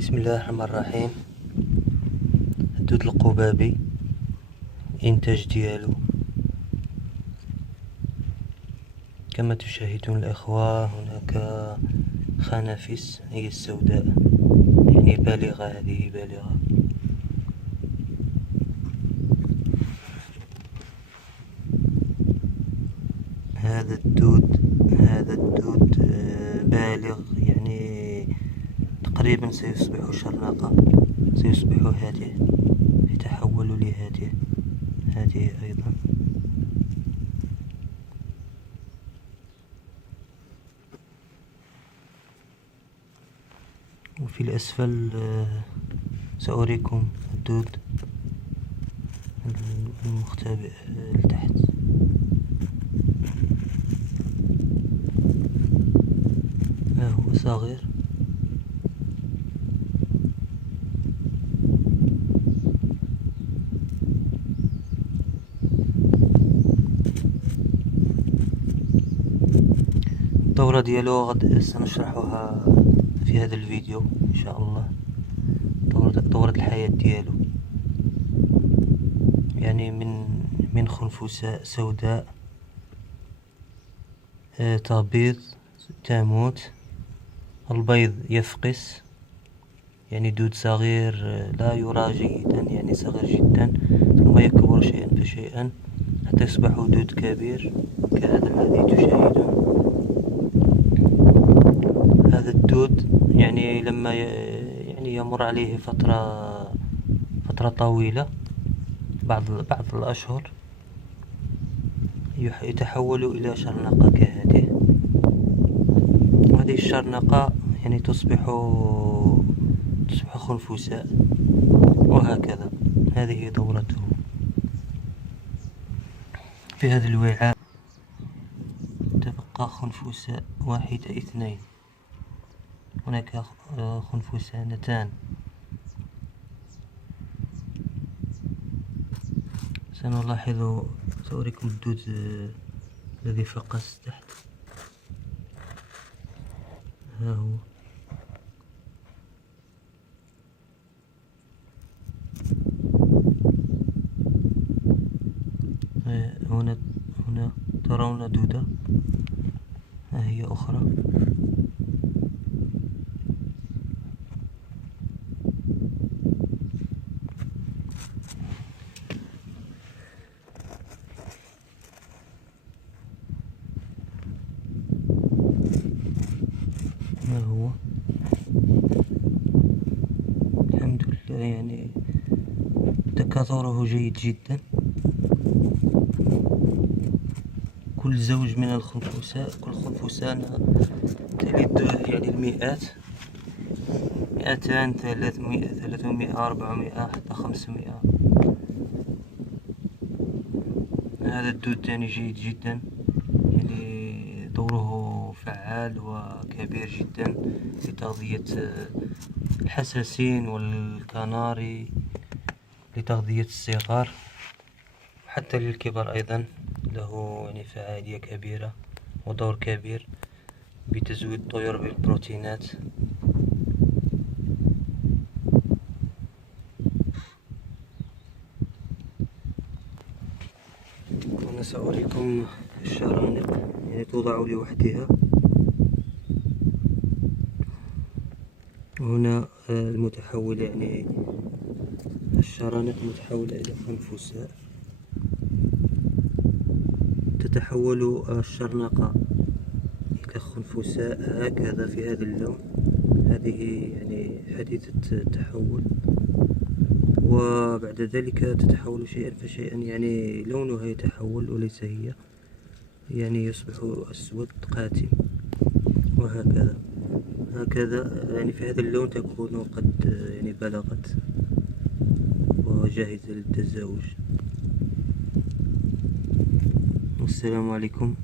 بسم الله الرحمن الرحيم. الدود القبابي إنتاج ديالو كما تشاهدون الأخوة، هناك خنافس هي السوداء، يعني بالغة، هذه بالغة. هذا الدود بالغ، يعني تقريبا سيصبح شرنقة، سيصبح هادئ، يتحول لهادئ أيضا. وفي الأسفل سأريكم الدود المختبئ لتحت. ها هو صغير، الدورة ديالو غد سنشرحها في هذا الفيديو إن شاء الله. دورة الحياة ديالو، يعني من خنفساء سوداء تبيض، تموت، البيض يفقس، يعني دود صغير لا يرى جيدا، يعني صغير جدا، ثم يكبر شيئا فشيئا حتى يصبح دود كبير كهذا الذي تشاهدون. هذا الدود يعني لما يعني يمر عليه فترة طويلة، بعض الأشهر، يتحول إلى شرنقة كهذه. وهذه الشرنقة يعني تصبح خنفساء، وهكذا. هذه دورته. في هذا الوعاء تبقى خنفساء واحد أو اثنين، هناك خنفسانتان. سنلاحظ، سأريكم الدود الذي فقس تحت. ها هو، هنا ترون دودة، ها هي أخرى. ما هو، الحمد لله، يعني تكاثره جيد جدا. كل زوج من الخنفساء، كل خنفسانة تلد يعني المئات، 200 300 300 400 حتى 500. هذا الدود يعني جيد جدا، يعني دوره فعال وكبير جدا لتغذية الحساسين والكناري، لتغذية الصغار، حتى للكبار أيضا. له يعني فعالية كبيرة ودور كبير بتزويد الطيور بالبروتينات. هنا سأريكم الشرانق، يعني توضع لوحدها. هنا المتحول، يعني الشرانق متحولة إلى خنفساء. تتحول الشرنقة إلى خنفساء هكذا في هذا اللون. هذه يعني حديثة التحول، وبعد ذلك تتحول شيئا فشيئا، يعني لونها يتحول وليس هي، يعني يصبح أسود قاتم، وهكذا يعني في هذا اللون تكون قد يعني بلغت وجاهزة للتزاوج. والسلام عليكم.